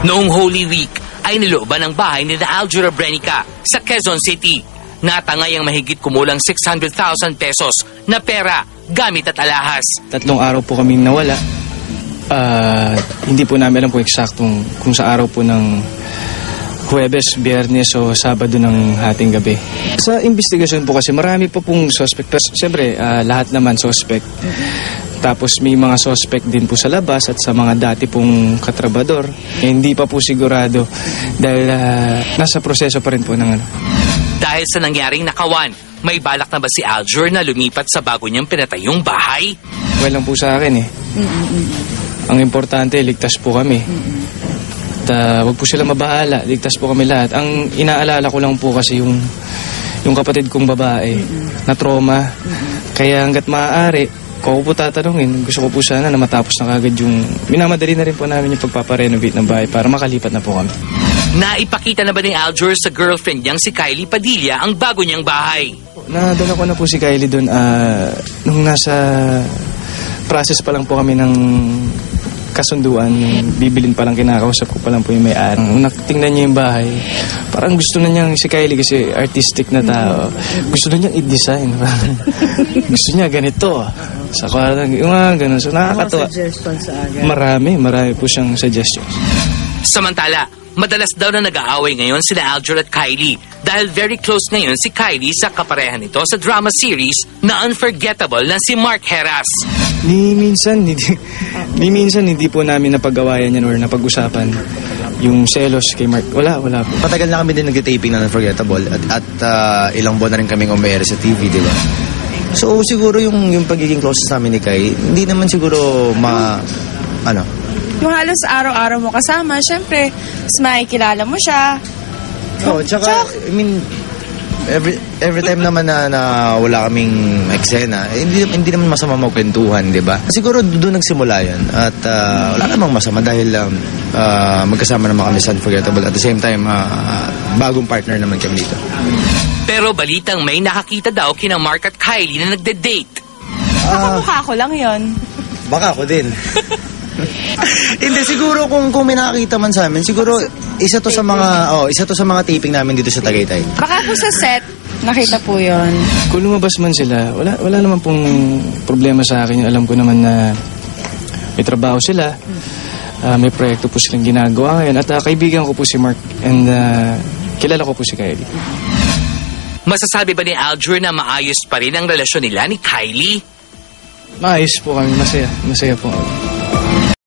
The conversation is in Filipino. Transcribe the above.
Noong Holy Week ay nilooban ang bahay ni Aljur Abrenica sa Quezon City. Natangay ang mahigit kumulang 600,000 pesos na pera, gamit at alahas. 3 araw po kaming nawala. Hindi po namin alam kung eksaktong kung sa araw po ng Huwebes, Biyernes o Sabado ng hating gabi. Sa investigasyon po kasi marami po pong suspect. Pero siyempre, lahat naman suspect. Tapos may mga suspect din po sa labas at sa mga dati pong katrabador. Hindi pa po sigurado dahil nasa proseso pa rin po ng ano. Dahil sa nangyaring nakawan, may balak na ba si Aljur na lumipat sa bago niyang pinatayong bahay? Well lang po sa akin eh. Ang importante, ligtas po kami. Wag po sila mabahala, ligtas po kami lahat. Ang inaalala ko lang po kasi yung kapatid kong babae na trauma. Kaya hanggat maaari, kung ako po tatanungin, gusto ko po sana na matapos na kagad yung... Minamadali na rin po namin yung pagpaparenovate ng bahay para makalipat na po kami. Naipakita na ba ni Aljur sa girlfriend niyang si Kylie Padilla ang bago niyang bahay? Nadala ko na po si Kylie doon nung nasa process pa lang po kami ng kasunduan. Bibilin pa lang, kinakausap ko pa lang po yung may-ari. Nung natingnan niya yung bahay, parang gusto na niyang, si Kylie kasi artistic na tao, gusto na niyang i-design. Gusto niya ganito. Sa kwarto, yung gano'n. So nakakatawa. Suggestions sa agad. Marami po siyang suggestions. Samantala, madalas daw na nag-aaway ngayon sina Aljur at Kylie dahil very close ngayon si Kylie sa kaparehan nito sa drama series na unforgettable na si Mark Heras. Ni minsan hindi po namin napag-awayan yan or napag-usapan yung selos kay Mark. Wala po. Patagal na kami din nag-taping na Unforgettable at ilang buwan na rin kaming umere sa TV, di ba? So siguro yung pagiging close namin ni Kai, hindi naman siguro Yung halos araw-araw mo kasama, syempre, mas makikilala mo siya. Tsaka, I mean, every time naman na wala kaming eksena, hindi naman masama magkwentuhan, di ba? Siguro doon nagsimula yan. At wala namang masama dahil magkasama naman kami sa Unforgettable. At the same time, bagong partner naman kami dito. Pero balitang may nakakita daw kina Mark at Kylie na nagde-date. Mukha ko lang yon. Baka ako din. Hindi, siguro kung may nakakita man sa amin, siguro isa to sa mga taping namin dito sa Tagaytay. Baka po sa set, nakita po yon. Kung lumabas man sila, wala naman pong problema sa akin. Alam ko naman na may trabaho sila, may proyekto po silang ginagawa ngayon. At kaibigan ko po si Mark and kilala ko po si Kylie. Masasabi ba ni Aljur na maayos pa rin ang relasyon nila ni Kylie? Maayos po kami, masaya po.